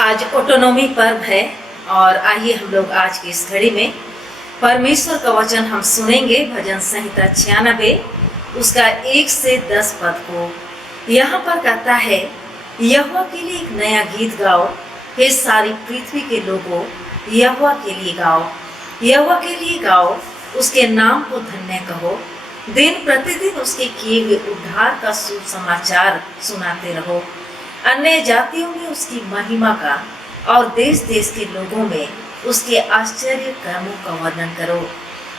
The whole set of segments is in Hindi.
आज ऑटोनॉमी पर्व है और आइए हम लोग आज की इस घड़ी में परमेश्वर का वचन हम सुनेंगे। भजन संहिता 96 उसका 1 से 10 पद को यहाँ पर कहता है, यहोवा के लिए एक नया गीत गाओ, हे सारी पृथ्वी के लोगों, यहोवा के लिए गाओ, यहोवा के लिए गाओ, उसके नाम को धन्य कहो। दिन प्रतिदिन उसके किए हुए उद्धार का सुसमाचार सुनाते रहो। अन्य जातियों में उसकी महिमा का और देश देश के लोगों में उसके आश्चर्य कर्मों का वर्णन करो,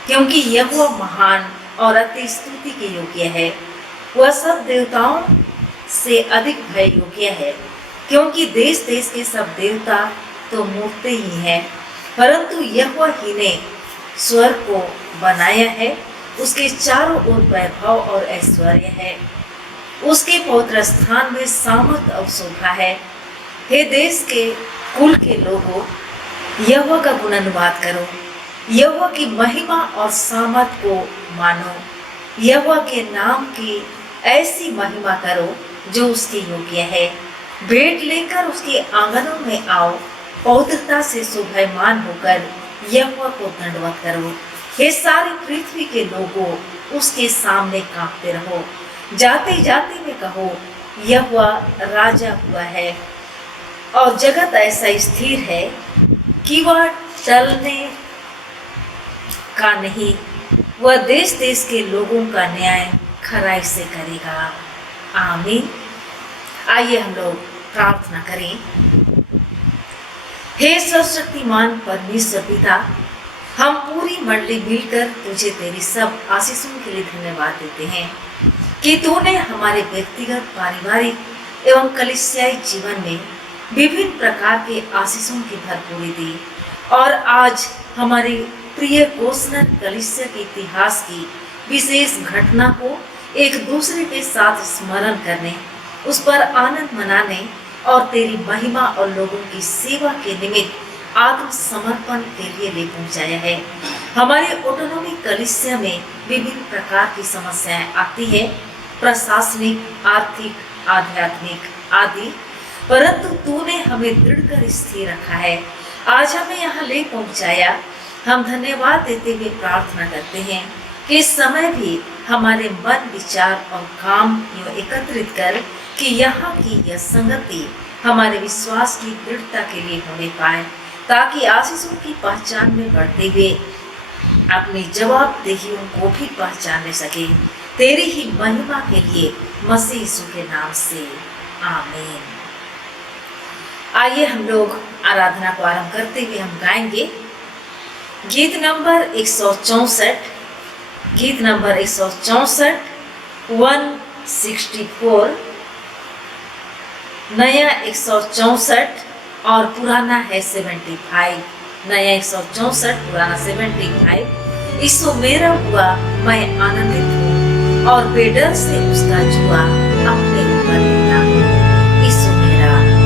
क्योंकि यहोवा महान और अति स्तुति के योग्य है। वह सब देवताओं से अधिक भय योग्य है, क्योंकि देश देश के सब देवता तो मूर्ति ही हैं, परंतु यहोवा ही ने स्वर्ग को बनाया है। उसके चारों ओर वैभव और ऐश्वर्य है, उसके पवित्र स्थान में सामर्थ और शोभा है। हे देश के कुल के लोगों, यहोवा का गुणानुवाद करो, यहोवा की महिमा और सामर्थ को मानो। यहोवा के नाम की ऐसी महिमा करो जो उसके योग्य है। भेंट लेकर उसके आंगनों में आओ, पवित्रता से शोभायमान होकर यहोवा को दंडवत करो। हे सारी पृथ्वी के लोगों, उसके सामने कांपते रहो। जाते जाते में कहो, यहोवा राजा हुआ है और जगत ऐसा स्थिर है कि वह टलने का नहीं। वह देश देश के लोगों का न्याय खराई से करेगा। आमीन। आइए हम लोग प्रार्थना करें। हे सर्वशक्तिमान परमेश्वर पिता, हम पूरी मंडली मिलकर तुझे तेरी सब आशीषों के लिए धन्यवाद देते हैं कि तूने हमारे व्यक्तिगत, पारिवारिक एवं कलीसियाई जीवन में विभिन्न प्रकार के आशीषों की भरपूरी दी और आज हमारे प्रिय कोसनर कलीसिया के इतिहास की विशेष घटना को एक दूसरे के साथ स्मरण करने, उस पर आनंद मनाने और तेरी महिमा और लोगों की सेवा के निमित्त आत्मसमर्पण के लिए ले पहुंचाया है। हमारे ऑटोनॉमी कलीसिया में विभिन्न प्रकार की समस्याएं आती है, प्रशासनिक, आर्थिक, आध्यात्मिक आदि, परंतु तूने हमें दृढ़ कर स्थिर रखा है। आज हमें यहाँ ले पहुंचाया। हम धन्यवाद देते हुए प्रार्थना करते हैं कि इस समय भी हमारे मन, विचार और काम यूँ एकत्रित कर कि यहाँ की यह संगति हमारे विश्वास की दृढ़ता के लिए होने पाए, ताकि आशीषों की पहचान में बढ़ते हुए अपनी जवाबदेहियों को भी पहचानने सके। तेरी ही महिमा के लिए मसीह यीशु के नाम से आमीन। आइए हम लोग आराधना को आरंभ करते हुए हम गाएंगे गीत नंबर 164, गीत नंबर 164 164, नया 164 और पुराना है 75। नया 164, पुराना 75। यीशु मेरा हुआ, मैं आनंदित हूँ और बेडर से उसका जुआ अपने ऊपर लेता हूँ। यीशु मेरा हुआ।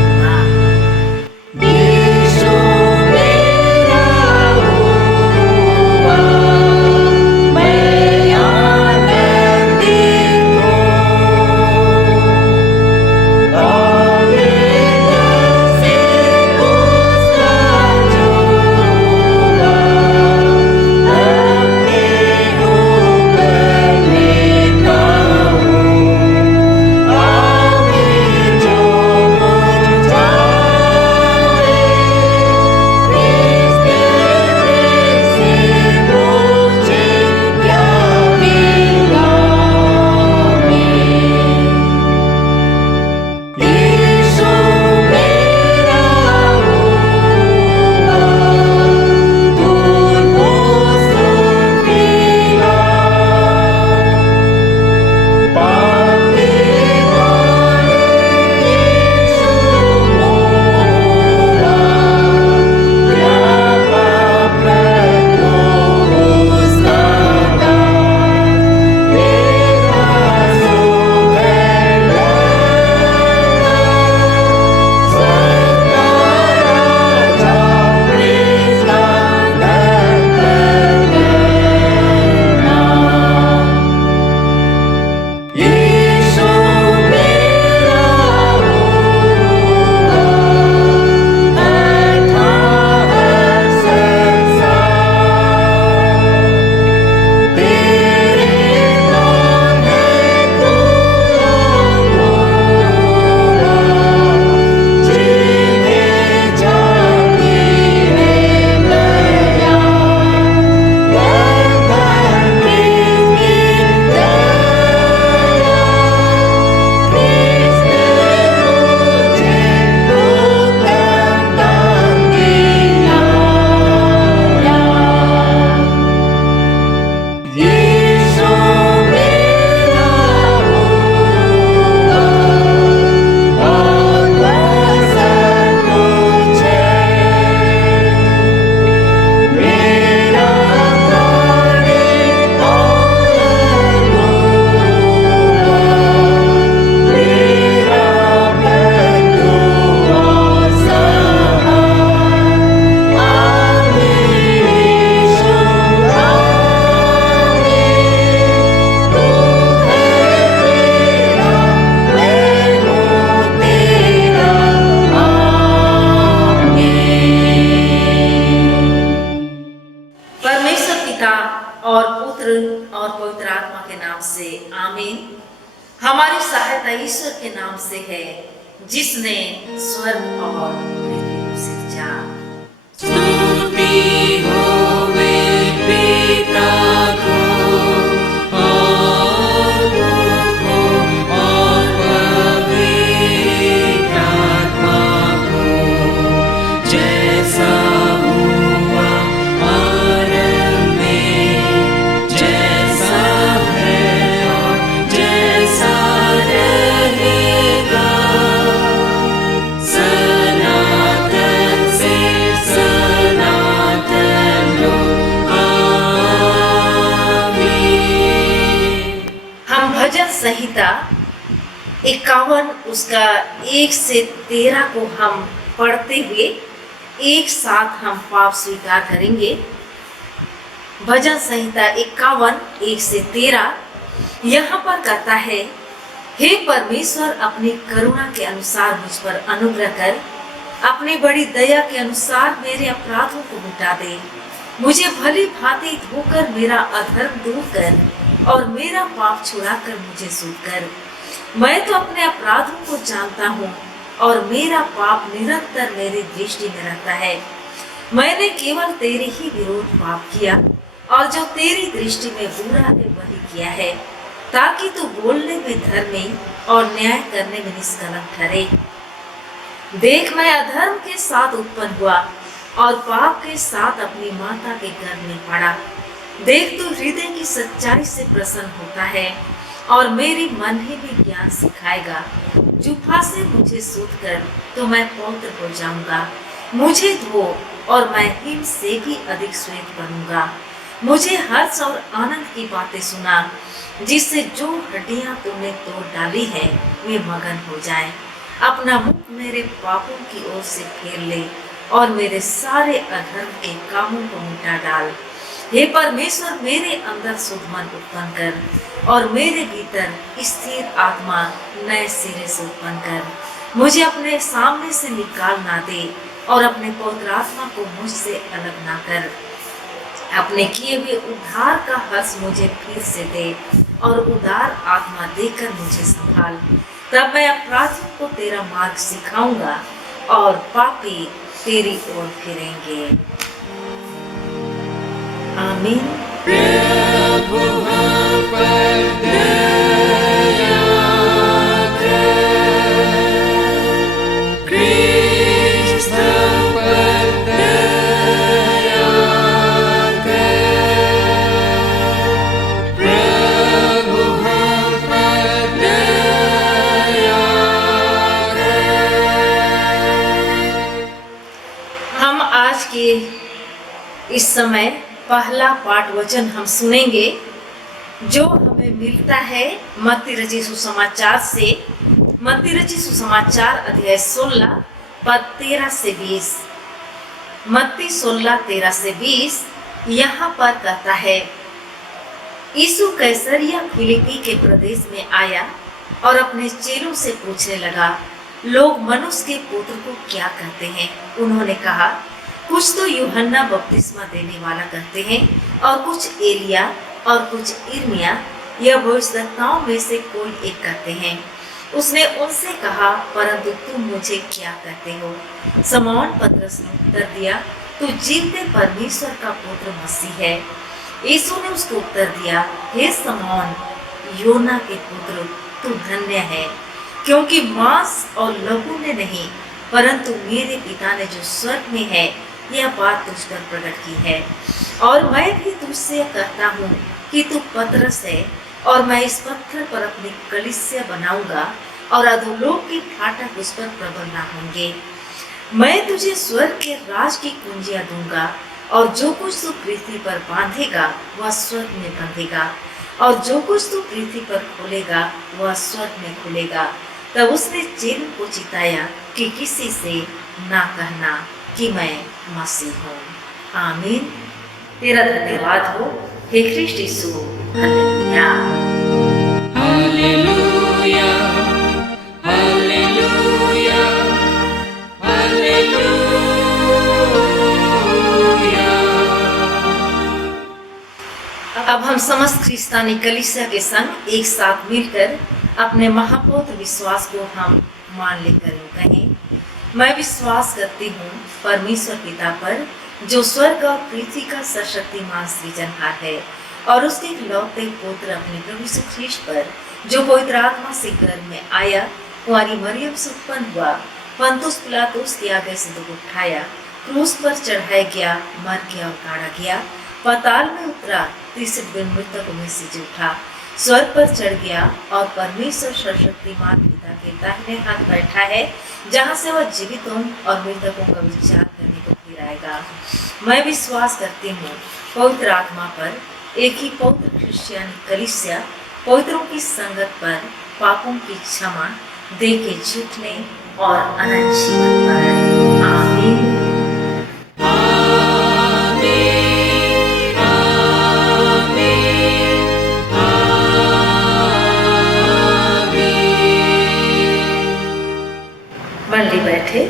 और पुत्र और पवित्र आत्मा के नाम से आमीन। हमारी सहायता ईश्वर के नाम से है, जिसने स्वर्ग और पृथ्वी को सिरजा। स्तुति होवे पिता को और पुत्र को और पवित्र आत्मा को, जैसा हुआ आरंभ में, जैसा है और जैसा रहेगा, सनातन से सनातन लोग। आमीन। हम भजन संहिता 51 उसका 1 से 13 को हम पढ़ते हुए एक साथ हम पाप स्वीकार करेंगे। भजन संहिता 51 1 से 13 यहाँ पर कहता है, हे परमेश्वर, अपनी करुणा के अनुसार मुझ पर अनुग्रह कर, अपनी बड़ी दया के अनुसार मेरे अपराधों को मिटा दे। मुझे भली भांति धोकर मेरा अधर्म दूर कर और मेरा पाप छुड़ाकर मुझे शुद्ध कर। मैं तो अपने अपराधों को जानता हूँ और मेरा पाप निरंतर मेरी दृष्टि में रहता है। मैंने केवल तेरे ही विरोध पाप किया और जो तेरी दृष्टि में बुरा है वही किया है, ताकि तू बोलने में धर्मी और न्याय करने में निष्कलंक ठहरे। देख, मैं अधर्म के साथ उत्पन्न हुआ और पाप के साथ अपनी माता के गर्भ में पड़ा। देख, तू हृदय की सच्चाई से प्रसन्न होता है और मेरी मन ही में ज्ञान सिखाएगा। जुफा से मुझे शुद्ध कर तो मैं पवित्र हो जाऊंगा। मुझे धो और मैं हिम से भी अधिक श्वेत बनूंगा। मुझे हर्ष और आनंद की बातें सुना, जिससे जो हड्डियां तुमने तोड़ डाली है वे मगन हो जाएं। अपना मुख मेरे पापों की ओर से फेर ले और मेरे सारे अधर्म के कामों को मिटा डाल। हे परमेश्वर, मेरे अंदर शुद्ध मन उत्पन्न कर और मेरे भीतर स्थिर आत्मा नए सिरे से उत्पन्न कर। मुझे अपने सामने से निकाल ना दे और अपने पवित्र आत्मा को मुझसे अलग ना कर। अपने किए हुए उद्धार का हर्ष मुझे फिर से दे और उदार आत्मा देकर मुझे संभाल। तब मैं अपराधियों को तेरा मार्ग सिखाऊंगा और पापी तेरी ओर फिरेंगे। आमीन। प्रभु हम पर दया कर, क्रिस्त हम पर दया कर, प्रभु हम पर दया कर। हम आज के इस समय पहला पाठ वचन हम सुनेंगे, जो हमें मिलता है मत्ती रचित सुसमाचार से। मत्ती रचित सुसमाचार अध्याय 16 पद 13 से 20। मत्ती 16 13 से 20 यहाँ पर कहता है, यीशु कैसरिया फिलिप्पी के प्रदेश में आया और अपने चेलों से पूछने लगा, लोग मनुष्य के पुत्र को क्या कहते हैं? उन्होंने कहा, कुछ तो यूहन्ना बपतिस्मा देने वाला कहते हैं और कुछ एलिया और कुछ इर्मिया या भविष्यद्वक्ताओं में से कोई एक कहते हैं। उसने उनसे कहा, परंतु तुम मुझे क्या कहते हो? शमौन पतरस ने उत्तर दिया, तू जीवते परमेश्वर का पुत्र मसीह है। यीशु ने उसको उत्तर दिया, हे शमौन, योना के पुत्र, तू धन्य है, क्योंकि मांस और लहू ने नहीं, परंतु मेरे पिता ने जो स्वर्ग में है यह बात तुझ पर प्रकट की है। और मैं भी तुझसे कहता हूँ कि तू पतरस है और मैं इस पत्थर पर अपनी कलीसिया बनाऊंगा और अधोलोक की फाटक उस पर प्रबल ना होंगे। मैं तुझे स्वर्ग के राज की कुंजियां दूंगा और जो कुछ तू पृथ्वी पर बांधेगा वह स्वर्ग में बंधेगा और जो कुछ तू पृथ्वी पर खोलेगा वह स्वर्ग में खुलेगा। तब उसने चेलों को चिताया कि किसी से ना कहना कि मैं मसीह हूँ। आमीन। तेरा धन्यवाद हो हे ख्रिस्ट यीशु। हालेलुया। Hallelujah, hallelujah, hallelujah. अब हम समस्त ख्रिस्तानी कलीसिया के संग एक साथ मिलकर अपने महापौत्र विश्वास को हम मान लेकर कहें, मैं विश्वास करती हूँ परमेश्वर पिता पर, जो स्वर्ग और पृथ्वी का सशक्तिमान सृजनहार है, और उसके इकलौते पुत्र अपने प्रभु यीशु ख्रीष्ट पर, जो पवित्र आत्मा से गर्भ में आया, कुंवारी मरियम से उत्पन्न हुआ, पंतुस पिलातुस के आगे से दुख उठाया, क्रूस पर चढ़ाया गया, मर गया और गाड़ा गया, पाताल में उतरा, तीसरे दिन मृतकों में से जी उठा, स्वर्ग पर चढ़ गया और परमेश्वर सर्वशक्तिमान पिता के दाहिने हाथ बैठा है, जहाँ से वह जीवितों और मृतकों का विचार करने को फिर आएगा। मैं विश्वास करती हूँ पवित्र आत्मा पर, एक ही पवित्र क्रिश्चियन कलीसिया, पवित्रों की संगत पर, पापों की क्षमा, देह के छूटने और अनंत जीवन पर। आमीन। मंडली बैठे,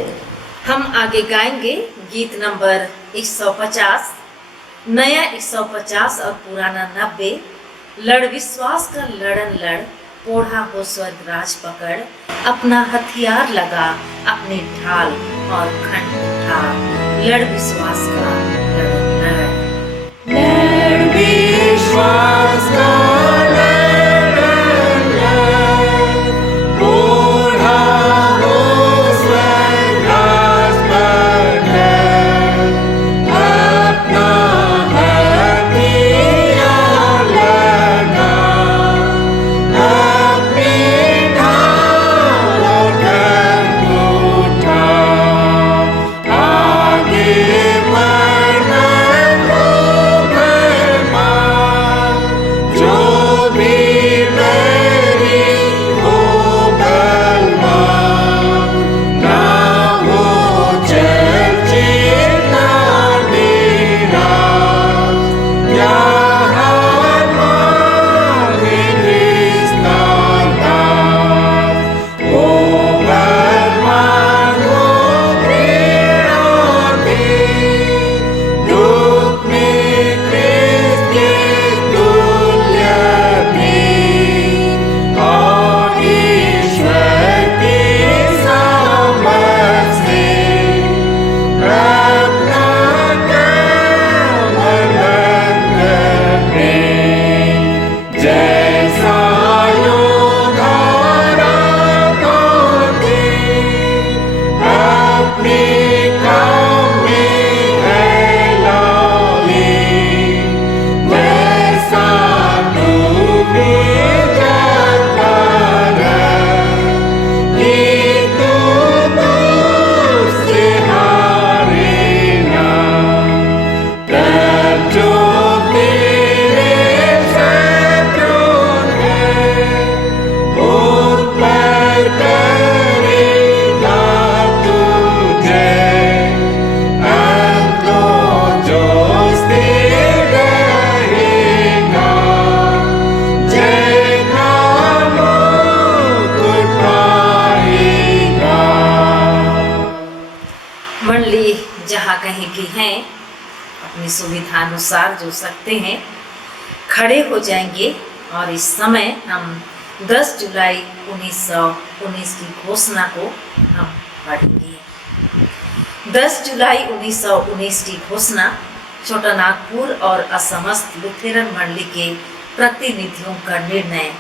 हम आगे गाएंगे गीत नंबर 150, नया 150 और पुराना 90। लड़ विश्वास का लड़न लड़, पोढ़ा हो स्वर्ग राज पकड़, अपना हथियार लगा, अपने ढाल और खंड उठा, लड़ विश्वास का लड़न लड़। लड़ विश्वास का जहाँ कहीं भी हैं, अपनी सुविधा अनुसार जो सकते हैं खड़े हो जाएंगे और इस समय हम 10 जुलाई 1919 की घोषणा को हम पढ़ेंगे। 10 जुलाई 1919 की घोषणा छोटा नागपुर और असमस्त लुथेरन मंडली के प्रतिनिधियों का निर्णय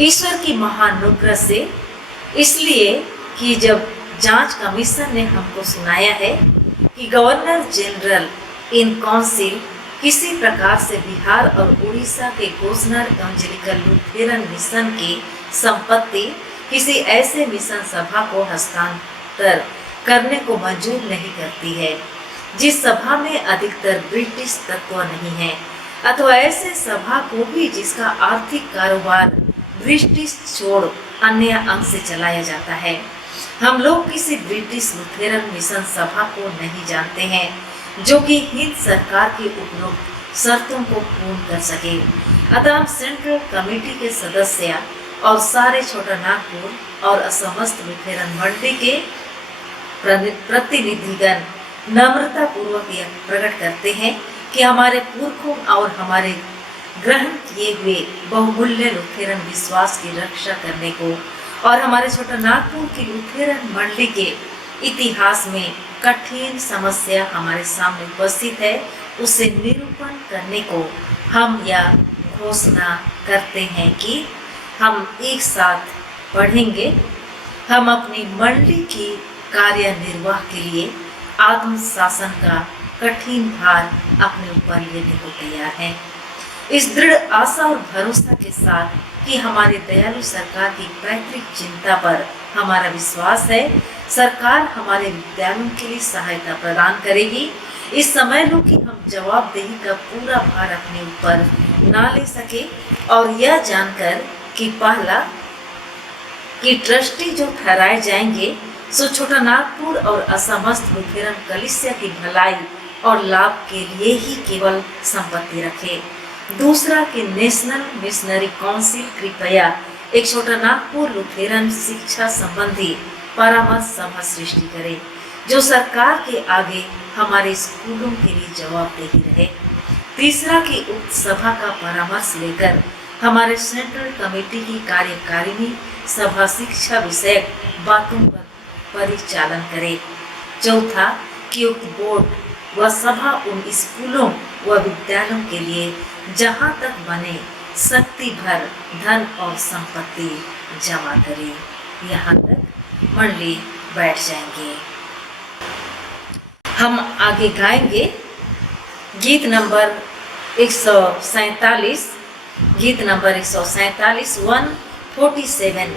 ईश्वर की महानुग्रह से, इसलिए कि जब जांच कमीशन ने हमको सुनाया है कि गवर्नर जनरल इन काउंसिल किसी प्रकार से बिहार और उड़ीसा के गोस्नर एवेंजेलिकल लुथेरन मिशन की संपत्ति किसी ऐसे मिशन सभा को हस्तांतर करने को मंजूर नहीं करती है जिस सभा में अधिकतर ब्रिटिश तत्व नहीं है, अथवा ऐसे सभा को भी जिसका आर्थिक कारोबार ब्रिटिश छोड़ अन्य अंग से चलाया जाता है। हम लोग किसी ब्रिटिश लुथेरन मिशन सभा को नहीं जानते हैं जो कि हिंद सरकार की उपरोक्त शर्तों को पूर्ण कर सके। अतः हम सेंट्रल कमेटी के सदस्य और सारे छोटा नागपुर और असमस्त लुथेरन मंडली के प्रतिनिधिगण नम्रता पूर्वक यह प्रकट करते हैं कि हमारे पुरखों और हमारे ग्रहण किए हुए बहुमूल्य लुथेरन विश्वास की रक्षा करने को और हमारे छोटा नागपुर की लुथेरन मंडली के इतिहास में कठिन समस्या हमारे सामने उपस्थित है, उसे निरूपण करने को हम यह घोषणा करते हैं कि हम एक साथ पढ़ेंगे। हम अपनी मंडली की कार्य निर्वाह के लिए आत्मशासन का कठिन भार अपने ऊपर लेने को तैयार हैं। इस दृढ़ आशा और भरोसा के साथ कि हमारे दयालु सरकार की पैतृक चिंता पर हमारा विश्वास है, सरकार हमारे विद्यालयों के लिए सहायता प्रदान करेगी। इस समय लो कि हम जवाबदेही का पूरा भार अपने ऊपर ना ले सके और यह जानकर कि पहला कि ट्रस्टी जो ठहराए जाएंगे सो छोटा नागपुर और असमस्त लुथेरन कलीसिया की भलाई और लाभ के लिए ही केवल संपत्ति रखे। दूसरा कि नेशनल मिशनरी काउंसिल कृपया एक छोटा नागपुर लुथेरन शिक्षा संबंधी परामर्श सभा सृष्टि करे जो सरकार के आगे हमारे स्कूलों के लिए जवाबदेही रहे। तीसरा कि उक्त सभा का परामर्श लेकर हमारे सेंट्रल कमेटी की कार्यकारिणी सभा शिक्षा विषयक बातों पर परिचालन करे। चौथा कि उक्त बोर्ड व सभा उन स्कूलों व विद्यालयों के लिए जहां तक बने शक्ति भर धन और संपत्ति जमा करे। यहाँ तक मंडली बैठ जाएंगे। हम आगे गाएंगे गीत नंबर 147, गीत नंबर 147 147।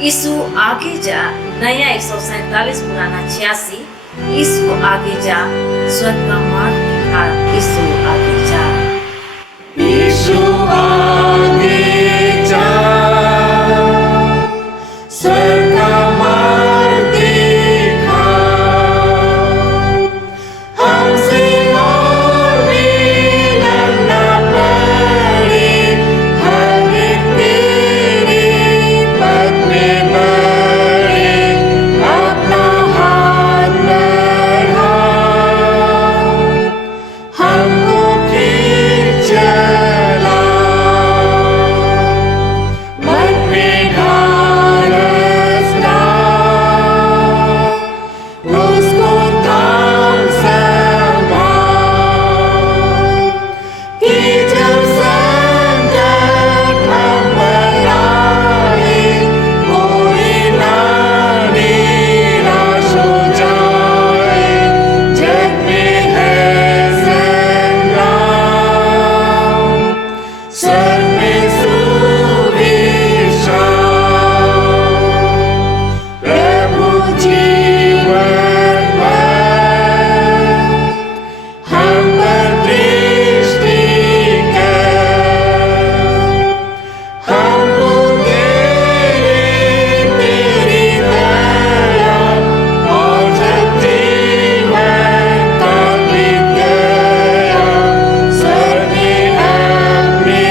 यीशु आगे जा, नया 147 पुराना 86। यीशु आगे जा, स्वर्ग का मार्ग दिखा, यीशु आगे जा। यीशु आगे जा, स्वर्ग का मार्ग दिखा, हमसे और मिलना पड़े, हर एक तेरी पद में बढ़े, अपना हाथ बढ़ा, हमको खींच चला, मन में ढालस डाल, उसको थाम संभाल, कि जब संकट हम पर आए, कोई ना निराश हो जाए। जग में है संग्राम, स्वर्ग में सुविश्राम, प्रभु जीवन पर हम पर दृष्टि कर, हमको तेरी दया और जब जीवन का बीत गया, स्वर्ग में अपनी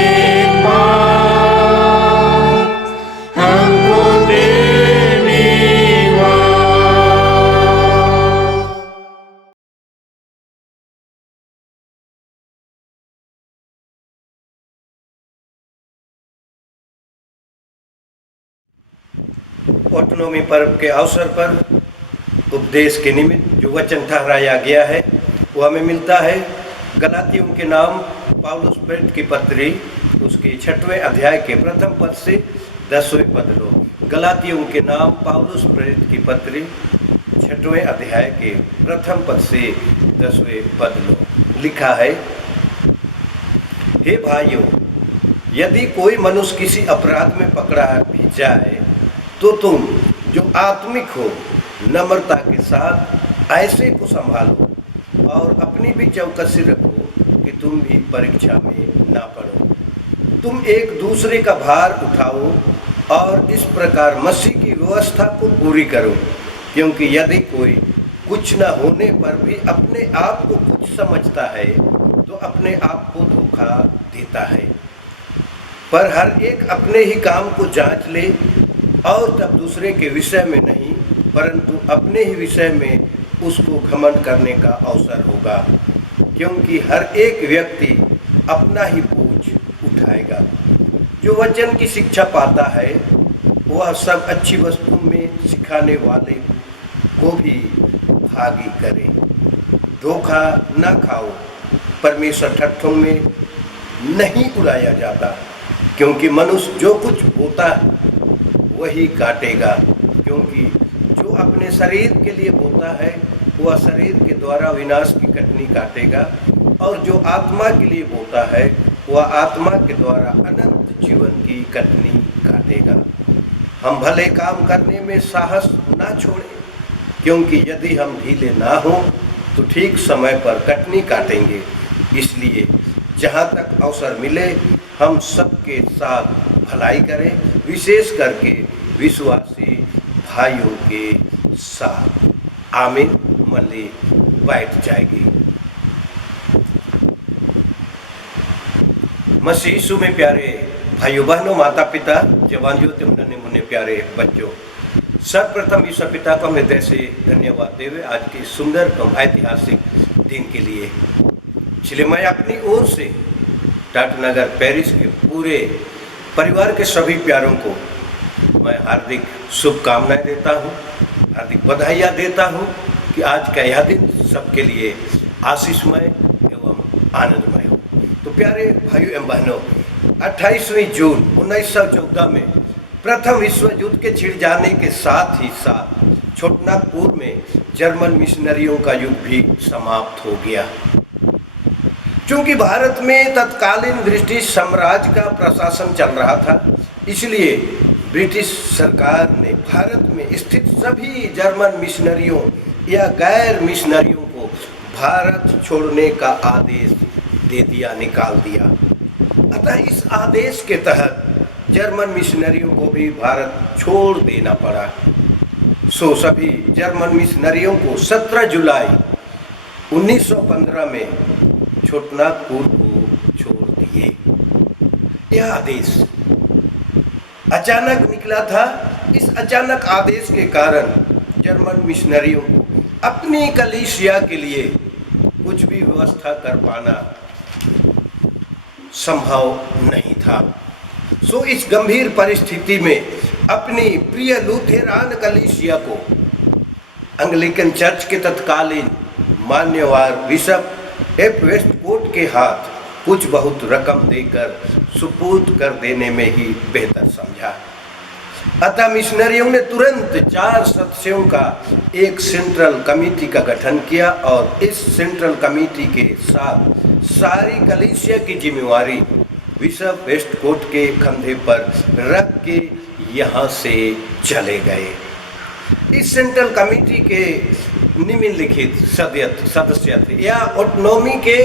बात हमको देनी वाह। ऑटोनॉमी पर्व के अवसर पर उपदेश के निमित्त जो वचन ठहराया गया है वो हमें मिलता है गलातियों के नाम पौलुस प्रेरित की पत्री उसके 6वें अध्याय के प्रथम पद से 10वें पद लो। गलातियों के नाम पौलुस प्रेरित की पत्री 6वें अध्याय के प्रथम पद से 10वें पद लो। लिखा है, हे भाइयों, यदि कोई मनुष्य किसी अपराध में पकड़ा भी जाए तो तुम जो आत्मिक हो नम्रता के साथ ऐसे को संभालो और अपनी भी चौकसी रखो कि तुम भी परीक्षा में ना पड़ो। तुम एक दूसरे का भार उठाओ और इस प्रकार मसीह की व्यवस्था को पूरी करो, क्योंकि यदि कोई कुछ न होने पर भी अपने आप को कुछ समझता है तो अपने आप को धोखा देता है। पर हर एक अपने ही काम को जांच ले और तब दूसरे के विषय में नहीं परंतु अपने ही विषय में उसको घमंड करने का अवसर होगा, क्योंकि हर एक व्यक्ति अपना ही बोझ सिखाएगा। जो वचन की शिक्षा पाता है वह सब अच्छी वस्तु में सिखाने वाले को भी भागी करे। धोखा न खाओ, परमेश्वर ठट्ठों में नहीं उड़ाया जाता, क्योंकि मनुष्य जो कुछ बोता है वही काटेगा। क्योंकि जो अपने शरीर के लिए बोता है वह शरीर के द्वारा विनाश की कटनी काटेगा, और जो आत्मा के लिए बोता है वह आत्मा के द्वारा अनंत जीवन की कटनी काटेगा। हम भले काम करने में साहस ना छोड़ें, क्योंकि यदि हम ढीले ना हों तो ठीक समय पर कटनी काटेंगे। इसलिए जहाँ तक अवसर मिले हम सबके साथ भलाई करें, विशेष करके विश्वासी भाइयों के साथ। आमीन। मल्ली बैठ जाएगी। मसीह यीशु में प्यारे भाइयों बहनों, माता पिता, जवानियों ते नन्हे मुन्ने प्यारे बच्चों, सर्वप्रथम ईश्वर पिता को हृदय से धन्यवाद देवे आज के सुंदर एवं ऐतिहासिक दिन के लिए। इसलिए मैं अपनी ओर से टाटानगर पेरिस के पूरे परिवार के सभी प्यारों को मैं हार्दिक शुभकामनाएं देता हूं, हार्दिक बधाइयाँ देता हूं कि आज का यह दिन सबके लिए आशीषमय एवं आनंदमय हो। तो प्यारे भाइयों एवं बहनों, 28 जून 1914 में प्रथम विश्व युद्ध के छिड़ जाने के साथ ही साथ छोटनागपुर में जर्मन मिशनरियों का युग भी समाप्त हो गया। चूंकि भारत में तत्कालीन ब्रिटिश साम्राज्य का प्रशासन चल रहा था, इसलिए ब्रिटिश सरकार ने भारत में स्थित सभी जर्मन मिशनरियों या गैर मिशनरियों को भारत छोड़ने का आदेश दे दिया, निकाल दिया। अतः इस आदेश के तहत जर्मन मिशनरियों को भी भारत छोड़ देना पड़ा। सो सभी जर्मन मिशनरियों को 17 जुलाई 1915 में छोटनागपुर को छोड़ दिए। यह आदेश अचानक निकला था। इस अचानक आदेश के कारण जर्मन मिशनरियों को अपनी कलीसिया के लिए कुछ भी व्यवस्था कर पाना संभव नहीं था। सो इस गंभीर परिस्थिति में अपनी प्रिय लूथेरान कलीसिया को अंग्लिकन चर्च के तत्कालीन मान्यवर बिशप एफ वेस्टकोट के हाथ कुछ बहुत रकम देकर सुपुर्द कर देने में ही बेहतर समझा। अतः मिशनरियों ने तुरंत 4 सदस्यों का एक सेंट्रल कमेटी का गठन किया और इस सेंट्रल कमेटी के साथ सारी कलीसिया की जिम्मेवारी बिशप वेस्टकोट के कंधे पर रख के यहाँ से चले गए। इस सेंट्रल कमेटी के निम्नलिखित सदस्य थे या ऑटोनॉमी के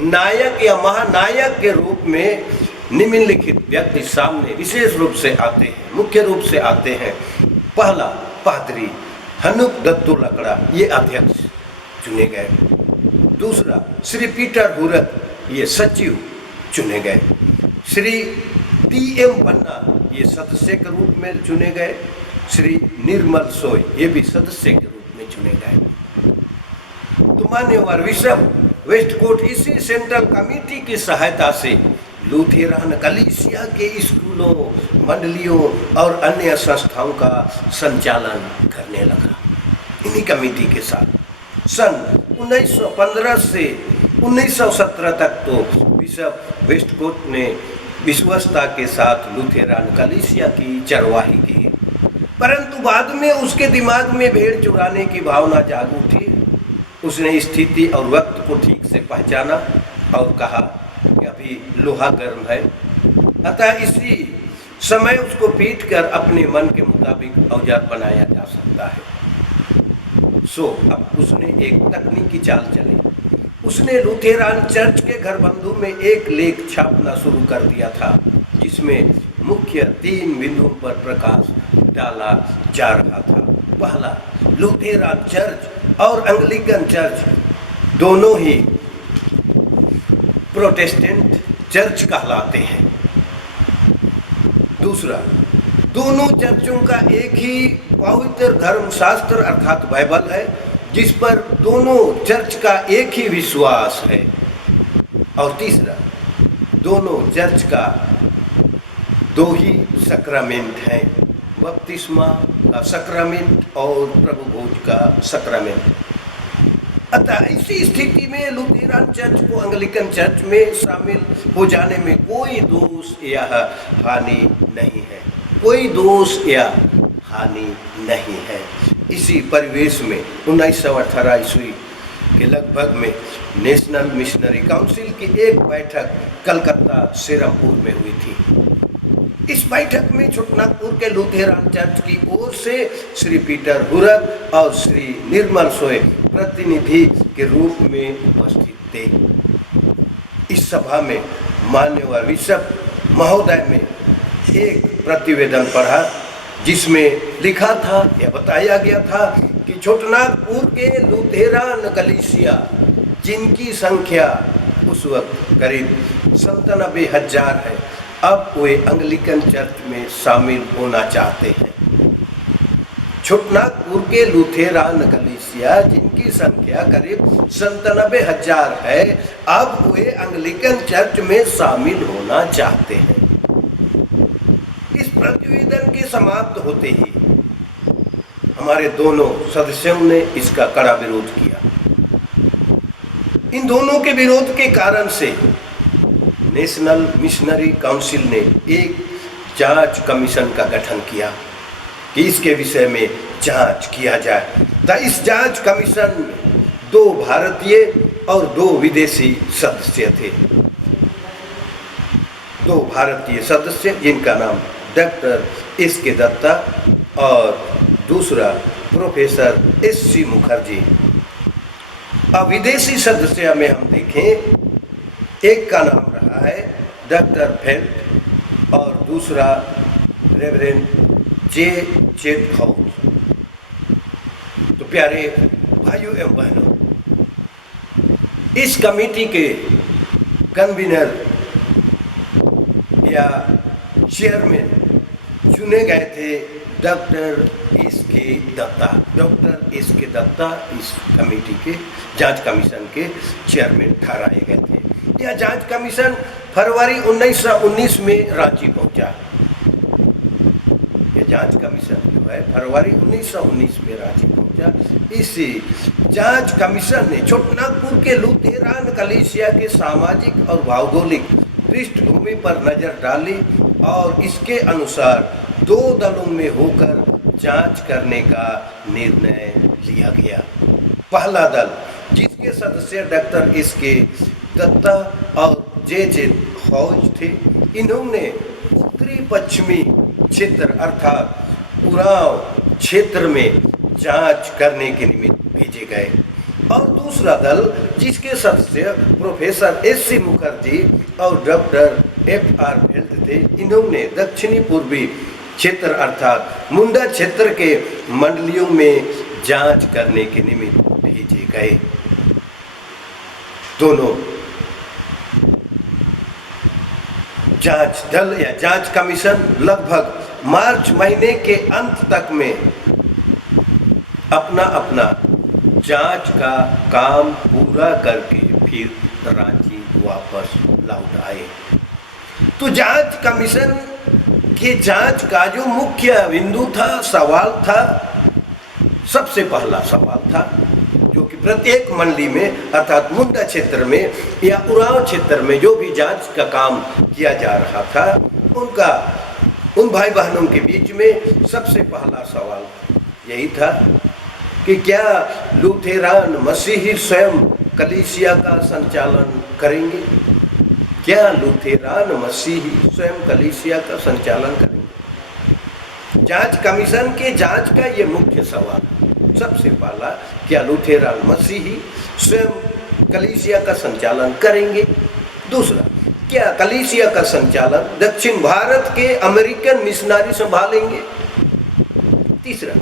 नायक या महानायक के रूप में निम्नलिखित व्यक्ति सामने विशेष रूप से आते हैं, मुख्य रूप से आते हैं। पहला, पादरी हनुक दत्तो लकड़ा, ये अध्यक्ष चुने गए। दूसरा, श्री पीटर हुरत, ये सचिव चुने गए। श्री टी.एम. पन्ना, ये सदस्य के रूप में चुने गए। श्री निर्मल सोय, ये भी सदस्य के रूप में चुने गए। तो मान्यवर बिशप वेस्टकोट इसी सेंट्रल कमेटी की सहायता से लूथेरान कलीसिया के स्कूलों, मंडलियों और अन्य संस्थाओं का संचालन करने लगा। इन्हीं कमेटी के साथ सन 1915 से 1917 तक तो बिशप वेस्टकोट ने विश्वस्ता के साथ लूथेरान कलीसिया की चरवाही की, परंतु बाद में उसके दिमाग में भेड़ चुराने की भावना जाग उठी। उसने स्थिति और वक्त को ठीक से पहचाना और कहा कि अभी लोहा गर्म है, अतः इसी समय उसको पीट कर अपने मन के मुताबिक औजार बनाया जा सकता है। सो अब उसने एक तकनीकी चाल चली। उसने लूथेरान चर्च के घर बंधु में एक लेख छापना शुरू कर दिया था, जिसमें मुख्य 3 बिंदुओं पर प्रकाश डाला जा रहा था। पहला, लूथेरान चर्च और अंग्लिकन चर्च दोनों ही प्रोटेस्टेंट चर्च कहलाते हैं। दूसरा, दोनों चर्चों का एक ही पवित्र धर्मशास्त्र अर्थात बाइबल है, जिस पर दोनों चर्च का एक ही विश्वास है। और तीसरा, दोनों चर्च का दो ही सक्रमेंट हैं, बपतिस्मा का सक्रमेंट और प्रभु भोज का सक्रमेंट। अतः इसी स्थिति में लुथेरन चर्च को एंग्लिकन चर्च में शामिल हो जाने में कोई दोष या हानि नहीं है, कोई दोष या हानि नहीं है। इसी परिवेश में 1918 ईस्वी के लगभग में नेशनल मिशनरी काउंसिल की एक बैठक कलकत्ता सेरमपुर में हुई थी। इस बैठक में छोटनागपुर के लुथेरन चर्च की ओर से श्री पीटर हुरक और श्री निर्मल सोय प्रतिनिधि के रूप में उपस्थित थे। इस सभा में मान्यवर बिशप महोदय में एक प्रतिवेदन पढ़ा जिसमें लिखा था या बताया गया था कि छोटनागपुर के लुथेरन कलीसिया जिनकी संख्या उस वक्त करीब 97,000 है, अब वे एंग्लिकन चर्च में शामिल होना चाहते हैं। छोटनागपुर के लुथेरन कलीसिया जिनकी संख्या करीब 97,000 है, अब वे एंग्लिकन चर्च में शामिल होना चाहते हैं। इस प्रतिवेदन के समाप्त होते ही हमारे दोनों सदस्यों ने इसका कड़ा विरोध किया। इन दोनों के विरोध के कारण से नेशनल मिशनरी काउंसिल ने एक जांच कमीशन का गठन किया कि इसके विषय में जांच किया जाए। तो इस जांच कमीशन में 2 भारतीय और 2 विदेशी सदस्य थे। 2 भारतीय सदस्य जिनका नाम डॉक्टर एस.के. दत्ता और दूसरा प्रोफेसर एस.सी. मुखर्जी। अब विदेशी सदस्य में हम देखें, एक का नाम रहा है डॉक्टर फेल्ट और दूसरा रेवरेंड जे चेटहाउस। तो प्यारे भाइयों एवं बहनों, इस कमेटी के कन्वीनर या चेयरमैन चुने गए थे doctor S K. Dutta. Doctor S K. Dutta इस कमेटी के जांच कमीशन के चेयरमैन ठहराए गए थे। यह जांच कमीशन फरवरी 1919 में रांची पहुंचा। यह जांच कमीशन जो है फरवरी 1919 में रांची पहुंचा। इस जांच कमीशन ने छोटनागपुर के लुथेरन कलीसिया के सामाजिक और भौगोलिक पृष्ठभूमि पर नजर डाली और इसके अनुसार 2 दलों में होकर जांच करने का निर्णय लिया गया। पहला दल जिसके सदस्य डॉक्टर एस.के. दत्ता और जे हॉज थे, इन्होंने उत्तरी पश्चिमी क्षेत्र अर्थात उराव क्षेत्र में जांच करने के निमित्त भेजे गए। और दूसरा दल जिसके सदस्य प्रोफेसर एस.सी. मुखर्जी और डॉक्टर F.R. फेल्ट थे, इन्होंने दक्षिणी पूर्वी क्षेत्र अर्थात मुंडा क्षेत्र के मंडलियों में जांच करने के निमित्त भेजे गए। दोनों जांच दल या जांच कमीशन लगभग मार्च महीने के अंत तक में अपना अपना जांच का काम पूरा करके फिर रांची वापस लौट आए। तो जांच कमीशन के जांच का जो मुख्य बिंदु था, सवाल था, सबसे पहला सवाल था जो कि प्रत्येक मंडली में अर्थात मुंडा क्षेत्र में या उराव क्षेत्र में जो भी जांच का काम किया जा रहा था, उन भाई बहनों के बीच में सबसे पहला सवाल यही था कि क्या लुथेरन मसीही स्वयं कलीसिया का संचालन करेंगे? क्या लुथेरन मसीही स्वयं कलीसिया का संचालन करेंगे? जांच कमीशन के जांच का ये मुख्य सवाल सबसे पहला, क्या लुथेरन मसीही स्वयं कलीसिया का संचालन करेंगे? दूसरा, क्या कलीसिया का संचालन दक्षिण भारत के अमेरिकन मिशनरी संभालेंगे? तीसरा,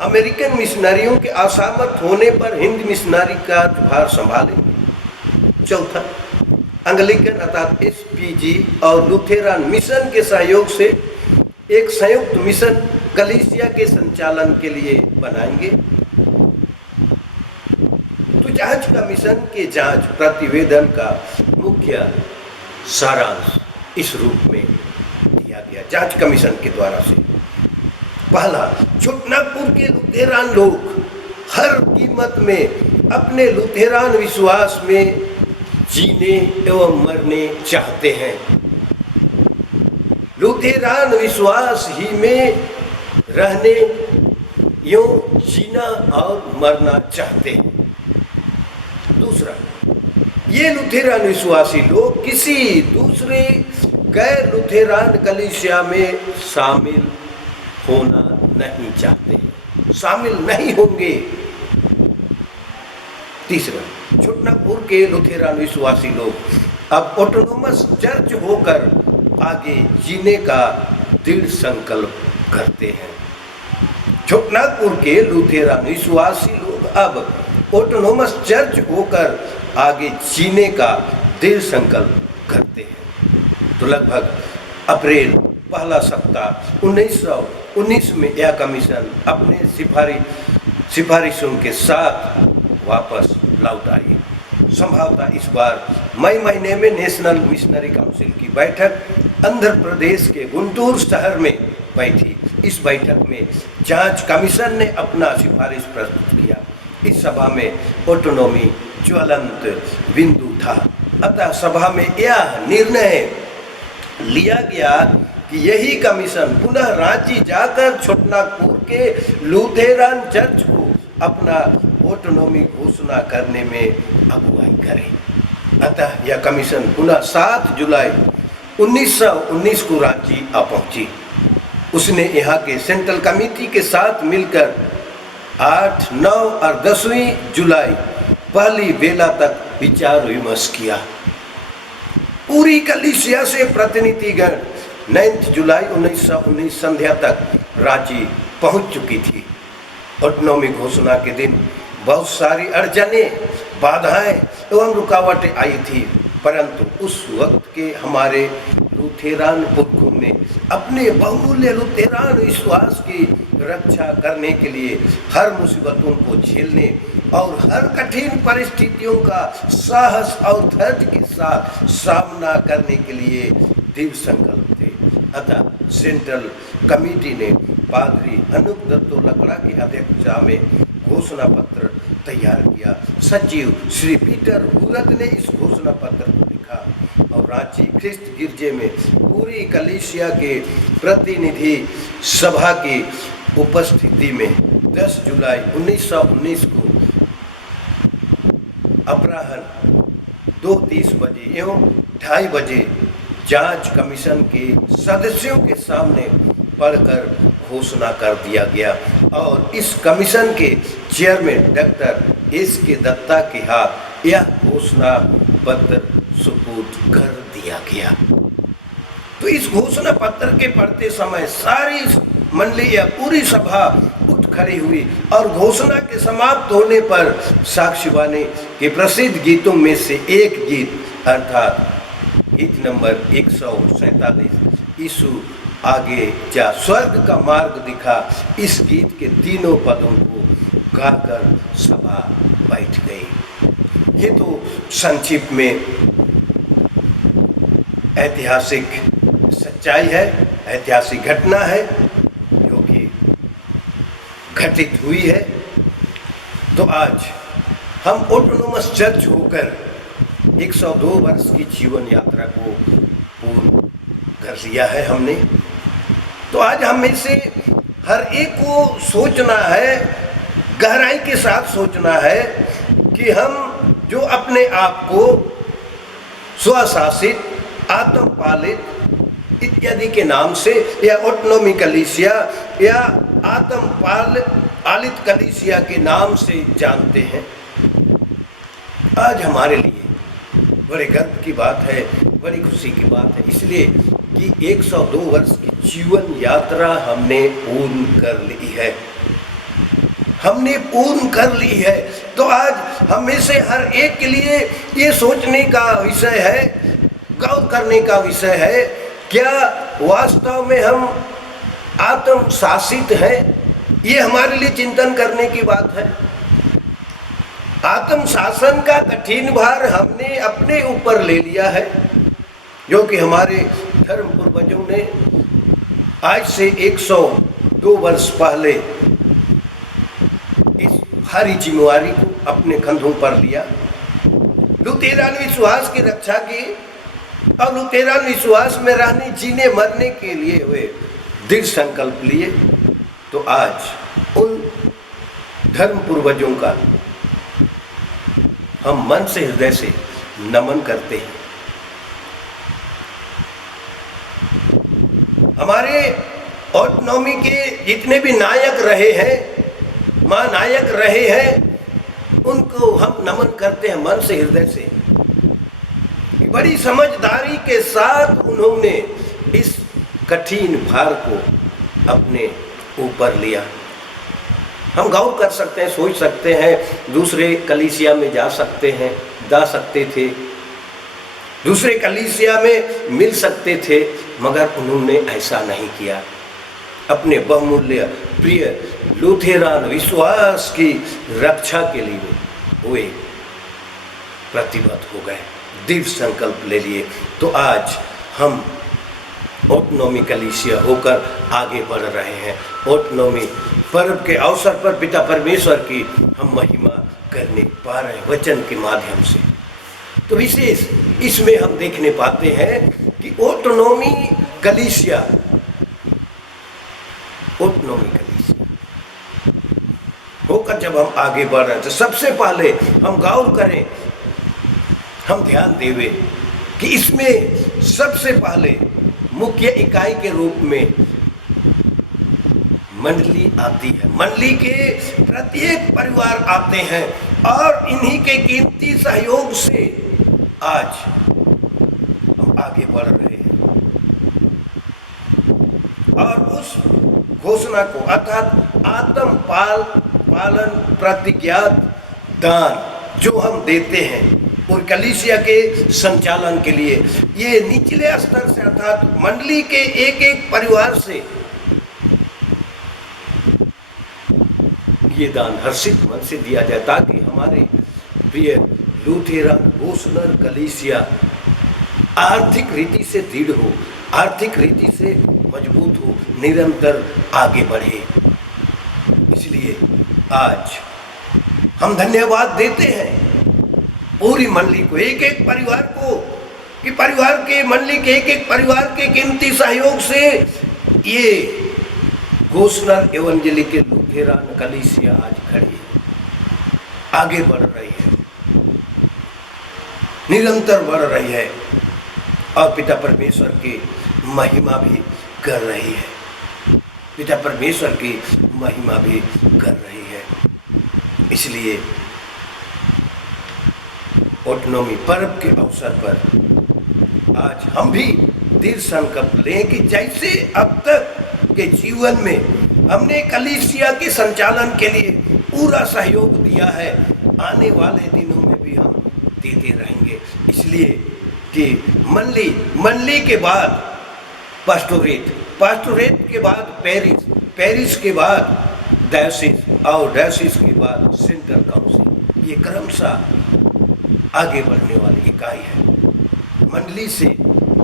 अमेरिकन मिशनरियों के असमर्थ होने पर हिंद मिशनरी का भार संभालेंगे? चौथा, एंग्लिकन अर्थात एसपीजी और लुथेरन मिशन के सहयोग से एक संयुक्त मिशन कलीसिया के संचालन के लिए बनाएंगे। तो जांच कमीशन के जांच प्रतिवेदन का मुख्य सारांश इस रूप में दिया गया जांच कमीशन के द्वारा से। पहला, छोटनागपुर के लुथेरान लोग हर कीमत में अपने लुथेरान विश्वास में जीने एवं मरने चाहते हैं। लुथेरान विश्वास ही में रहने यूं जीना और मरना चाहते हैं। दूसरा, ये लुथेरान विश्वासी लोग किसी दूसरे गैर लुथेरान कलीसिया में शामिल होना नहीं चाहते, शामिल नहीं होंगे। तीसरा, छोटनागपुर के लुथेरान विश्वासी लोग अब ऑटोनोमस चर्च होकर आगे जीने का दृढ़ संकल्प करते हैं। छोटनागपुर के लुथेरान विश्वासी लोग अब ऑटोनोमस चर्च होकर आगे जीने का दृढ़ संकल्प करते हैं। तो लगभग अप्रैल पहला सप्ताह 1919 में यह कमीशन अपने सिफारिशों के साथ वापस लौट आई। संभवतः इस बार मई महीने में नेशनल मिशनरी काउंसिल की बैठक आंध्र प्रदेश के गुंटूर शहर में बैठी। इस बैठक में जांच कमीशन ने अपना सिफारिश प्रस्तुत किया। इस सभा में ऑटोनॉमी ज्वलंत बिंदु था। अतः सभा में यह निर्णय लिया गया कि यही कमीशन पुनः रांची जाकर छोटनागपुर के लुथेरान चर्च को अपना ऑटोनॉमी घोषणा करने में अगुवाई करे। अतः यह कमीशन पुनः 7 जुलाई 1919 को रांची आ पहुंची। उसने यहाँ के सेंट्रल कमेटी के साथ मिलकर 8, 9 और 10वीं जुलाई पहली बेला तक विचार विमर्श किया। पूरी कलीसिया से प्रतिनिधिगण 9 जुलाई 1919 संध्या तक रांची पहुंच चुकी थी। ऑटोनॉमी घोषणा के दिन बहुत सारी अड़चने, बाधाएं एवं रुकावटें आई थी, परंतु उस वक्त के हमारे लुथेरान पुरखों ने अपने बहुमूल्य लुथेरान विश्वास की रक्षा करने के लिए हर मुसीबतों को झेलने और हर कठिन परिस्थितियों का साहस और धैर्य के साथ सामना करने के लिए दृढ़ संकल्प थे। अतः सेंट्रल कमेटी ने पादरी अनूप दत्तो लकड़ा की अध्यक्षता में घोषणा पत्र तैयार किया। सचिव श्री पीटर हुरद ने इस घोषणा पत्र को लिखा और रांची ख्रिस्त गिरजे में पूरी कलीसिया के प्रतिनिधि सभा की उपस्थिति में 10 जुलाई 1919 को अपराह्न 2:30 बजे एवं 2:30 बजे जांच कमीशन के सदस्यों के सामने पढ़कर घोषणा कर दिया गया और इस कमीशन के चेयरमैन डॉक्टर एस.के. दत्ता के हाथ यह घोषणा पत्र सुपुर्द कर दिया गया। तो इस घोषणा पत्र के पढ़ते समय सारी मंडली या पूरी सभा उठ खड़ी हुई और घोषणा के समाप्त होने पर साक्षी वाणी के प्रसिद्ध गीतों में से एक गीत अर्थात गीत नंबर 147 यीशु आगे जा स्वर्ग का मार्ग दिखा, इस गीत के तीनों पदों को गाकर सभा बैठ गई। ये तो संक्षिप्त में ऐतिहासिक सच्चाई है, ऐतिहासिक घटना है जो कि घटित हुई है। तो आज हम ऑटोनोमस चर्च होकर 102 वर्ष की जीवन यात्रा को पूर्ण कर लिया है हमने। तो आज हम में से हर एक को सोचना है, गहराई के साथ सोचना है कि हम जो अपने आप को स्वशासित, आत्मपालित इत्यादि के नाम से या ऑटोनॉमी कलीसिया या आत्मपालित कलीसिया के नाम से जानते हैं, आज हमारे लिए बड़े गर्व की बात है, बड़ी खुशी की बात है, इसलिए कि 102 वर्ष की जीवन यात्रा हमने पूर्ण कर ली है। हमने पूर्ण कर ली है। तो आज हमें से हर एक के लिए ये सोचने का विषय है, गौर करने का विषय है, क्या वास्तव में हम आत्म शासित हैं? ये हमारे लिए चिंतन करने की बात है। आत्म शासन का कठिन भार हमने अपने ऊपर ले लिया है, जो कि हमारे धर्म पूर्वजों ने आज से 102 वर्ष पहले इस भारी जिम्मेवारी को अपने कंधों पर लिया। लुथेरान विश्वास की रक्षा की और लुथेरान विश्वास में रहने जीने मरने के लिए हुए दृढ़ संकल्प लिए। तो आज उन धर्म पूर्वजों का हम मन से हृदय से नमन करते हैं। हमारे ऑटोनॉमी के जितने भी नायक रहे हैं, महानायक रहे हैं, उनको हम नमन करते हैं मन से हृदय से। बड़ी समझदारी के साथ उन्होंने इस कठिन भार को अपने ऊपर लिया। हम गौर कर सकते हैं, सोच सकते हैं, दूसरे कलीसिया में जा सकते थे, दूसरे कलीसिया में मिल सकते थे, मगर उन्होंने ऐसा नहीं किया। अपने बहुमूल्य प्रिय लुथेरान विश्वास की रक्षा के लिए वे प्रतिबद्ध हो गए, दृढ़ संकल्प ले लिए। तो आज हम ऑटोनॉमी कलीसिया होकर आगे बढ़ रहे हैं। ऑटोनॉमी पर्व के अवसर पर पिता परमेश्वर की हम महिमा करने पा रहे हैं वचन के माध्यम से। तो विशेष इसमें हम देखने पाते हैं कि ऑटोनॉमी कलीसिया होकर जब हम आगे बढ़ रहे हैं तो सबसे पहले हम गौर करें, हम ध्यान देवे कि इसमें सबसे पहले मुख्य इकाई के रूप में मंडली आती है। मंडली के प्रत्येक परिवार आते हैं और इन्हीं के कीमती सहयोग से आज हम आगे बढ़ रहे हैं। और उस घोषणा को अर्थात आत्म पालन प्रतिज्ञात दान जो हम देते हैं और कलीसिया के संचालन के लिए, ये निचले स्तर से अर्थात मंडली के एक एक परिवार से ये दान हर्षित मन से दिया जाए, ताकि हमारे प्रिय लुथेरान घोषणा कलीसिया आर्थिक रीति से दृढ़ हो, आर्थिक रीति से मजबूत हो, निरंतर आगे बढ़े। इसलिए आज हम धन्यवाद देते हैं पूरी मंडली को, एक एक परिवार को, कि परिवार के मंडली के एक एक परिवार के कीमती सहयोग से ये घोषणा एवंजेलिकल लुथेरान कलीसिया आज खड़ी है, आगे बढ़ रही है, निरंतर बढ़ रही है और पिता परमेश्वर की महिमा भी कर रही है, पिता परमेश्वर की महिमा भी कर रही है। इसलिए ऑटोनॉमी पर्व के अवसर पर आज हम भी दृढ़ संकल्प लें कि जैसे अब तक के जीवन में हमने कलीसिया के संचालन के लिए पूरा सहयोग दिया है, आने वाले दिनों में भी हम देते रहेंगे। इसलिए कि मंडली के बाद पास्टोरेट के बाद पेरिस के बाद डायोसिस और डायोसिस के बाद सेंट्रल काउंसिल, ये क्रमशः आगे बढ़ने वाली इकाई है। मंडली से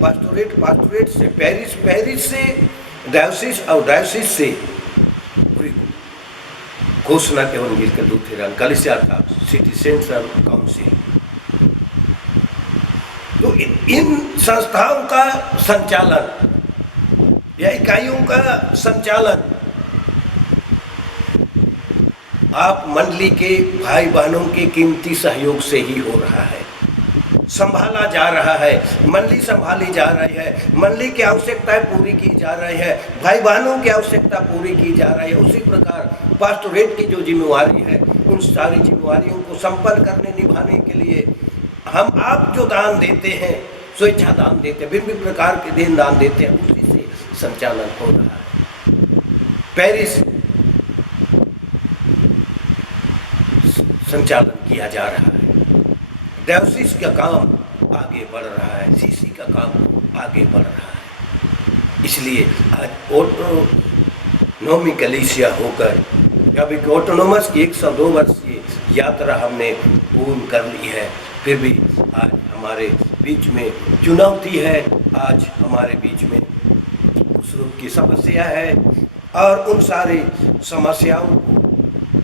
पास्टोरेट से पेरिस से डायोसिस और डायोसिस से पूरी घोषणा एवंजेलिकल लुथेरान कलीसिया अर्थात सिटी सेंट्रल काउंसिल। तो इन संस्थाओं का संचालन या इकाइयों का संचालन आप मंडली के भाई बहनों के कीमती सहयोग से ही हो रहा है, संभाला जा रहा है, मंडली संभाली जा रही है, मंडली की आवश्यकताएं पूरी की जा रही है, भाई बहनों की आवश्यकता पूरी की जा रही है। उसी प्रकार पास्टोरेट की जो जिम्मेवारी है, उन सारी जिम्मेवारियों को संपन्न करने निभाने के लिए हम आप जो दान देते हैं, स्वेच्छा दान देते हैं, विभिन्न प्रकार के देन दान देते हैं, उसी से संचालन हो रहा है। पेरिस संचालन किया जा रहा है, डायोसिस का काम आगे बढ़ रहा है, सीसी का काम आगे बढ़ रहा है। इसलिए आज ऑटोनॉमी कलीसिया होकर अभी ऑटोनोमस की 102 वर्षीय यात्रा हमने पूर्ण कर ली है, फिर भी आज हमारे बीच में चुनौती है, आज हमारे बीच में उस रूप की समस्या है और उन सारी समस्याओं को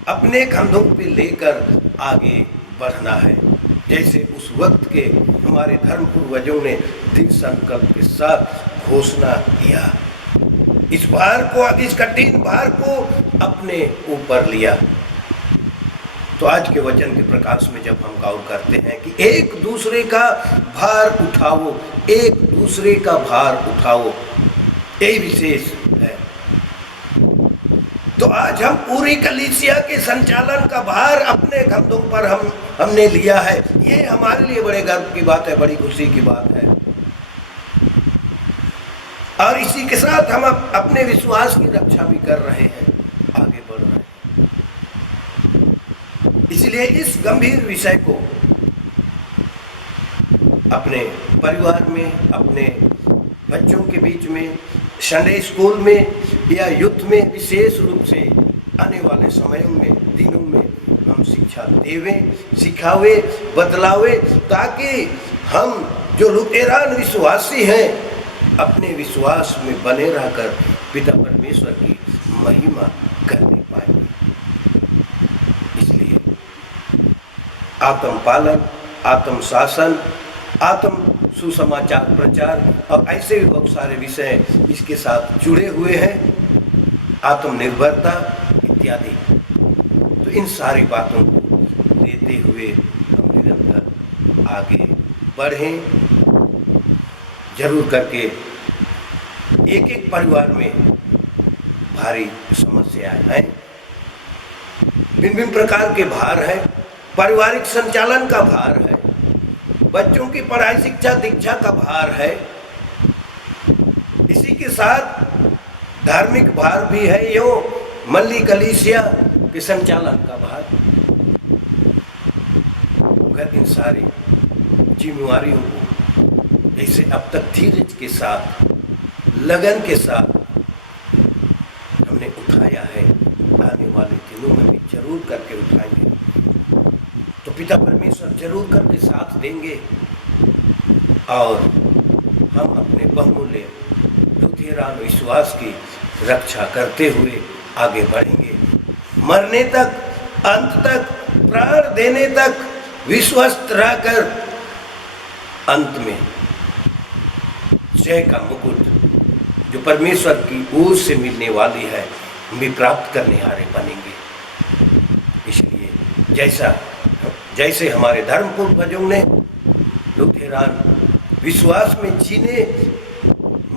अपने कंधों पे लेकर आगे बढ़ना है। जैसे उस वक्त के हमारे धर्म पूर्वजों ने दृढ़ संकल्प के साथ घोषणा किया, इस भार को, इस कठिन भार को अपने ऊपर लिया। तो आज के वचन के प्रकाश में जब हम गौर करते हैं कि एक दूसरे का भार उठाओ, एक दूसरे का भार उठाओ, यही विशेष है। तो आज हम पूरी कलीसिया के संचालन का भार अपने कंधों पर हमने लिया है। ये हमारे लिए बड़े गर्व की बात है, बड़ी खुशी की बात है। और इसी के साथ हम अपने विश्वास की रक्षा भी कर रहे हैं, आगे बढ़ रहे हैं। इसलिए इस गंभीर विषय को अपने परिवार में, अपने बच्चों के बीच में, संडे स्कूल में या युथ में विशेष रूप से आने वाले समयों में, दिनों में हम शिक्षा देवें, सिखावे, बतलावे, ताकि हम जो लुथेरान विश्वासी हैं अपने विश्वास में बने रहकर पिता परमेश्वर की महिमा करने पाएंगे। इसलिए आत्म पालन, आत्म शासन, आत्म सुसमाचार प्रचार और ऐसे भी बहुत सारे विषय इसके साथ जुड़े हुए हैं, आत्मनिर्भरता इत्यादि। तो इन सारी बातों को लेते हुए हम निरंतर आगे बढ़ें। जरूर करके एक एक परिवार में भारी समस्याएं हैं, भिन्न भिन्न प्रकार के भार है, पारिवारिक संचालन का भार है, बच्चों की पढ़ाई शिक्षा दीक्षा का भार है, इसी के साथ धार्मिक भार भी है, यो मल्ली कलीसिया के संचालन का भार। मगर इन सारी जिम्मेवारियों को जैसे अब तक धीरज के साथ, लगन के साथ हमने उठाया है, आने वाले दिनों में भी जरूर करके उठाएंगे। तो पिता परमेश्वर जरूर करके साथ देंगे और हम अपने बहुमूल्य लुथेरान विश्वास की रक्षा करते हुए आगे बढ़ेंगे, मरने तक, अंत तक, प्राण देने तक विश्वस्त रहकर अंत में जय का मुकुट जो परमेश्वर की ओर से मिलने वाली है भी प्राप्त करने हारे बनेंगे। इसलिए जैसे हमारे धर्म पूर्वजों ने लुथेरान विश्वास में जीने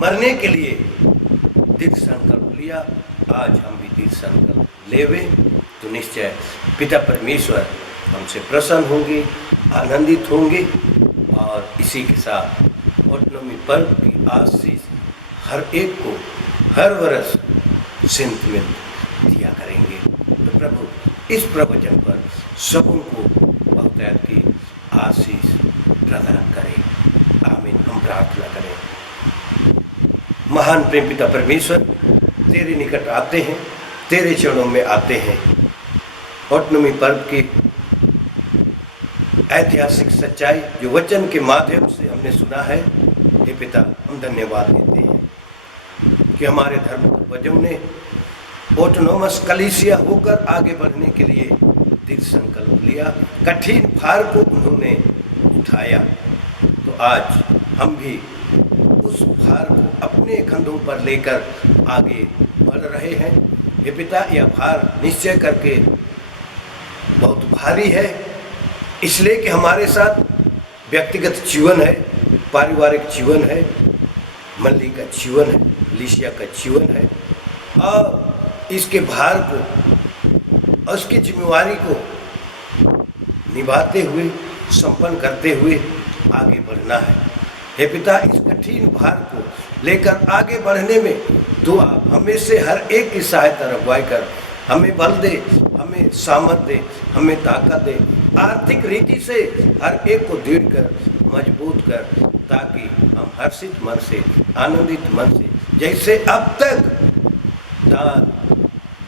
मरने के लिए दृढ़ संकल्प लिया, आज हम भी दृढ़ संकल्प लेवे तो निश्चय पिता परमेश्वर हमसे प्रसन्न होंगे, आनंदित होंगे। और इसी के साथ ऑटोनॉमी पर्व की आशीष हर एक को हर वर्ष सिंत दिया करेंगे। तो प्रभु इस प्रवचन पर सबों को बहुतायत की आशीष प्रदान करें। आमीन। हम प्रार्थना करें। महान प्रेम पिता परमेश्वर, तेरे निकट आते हैं, तेरे चरणों में आते हैं। ऑटोनॉमी पर्व की ऐतिहासिक सच्चाई जो वचन के माध्यम से हमने सुना है, हे पिता हम धन्यवाद देते हैं कि हमारे धर्म पूर्वजों ने ऑटोनोमस कलीसिया होकर आगे बढ़ने के लिए दृढ़ संकल्प लिया, कठिन भार को उन्होंने उठाया। तो आज हम भी उस भार को अपने कंधों पर लेकर आगे बढ़ रहे हैं। हे पिता, यह भार निश्चय करके बहुत भारी है, इसलिए कि हमारे साथ व्यक्तिगत जीवन है, पारिवारिक जीवन है, मल्ली का जीवन है, कलीसिया का जीवन है, और इसके भार को, उसकी जिम्मेवारी को निभाते हुए, संपन्न करते हुए आगे बढ़ना है। हे पिता, इस कठिन भार को लेकर आगे बढ़ने में तू हमें से हर एक की सहायता रखवाई कर, हमें बल दे, हमें सामर्थ दे, हमें ताकत दे, आर्थिक रीति से हर एक को दृढ़ कर, मजबूत कर, ताकि हम हर्षित मन से, आनंदित मन से, जैसे अब तक दान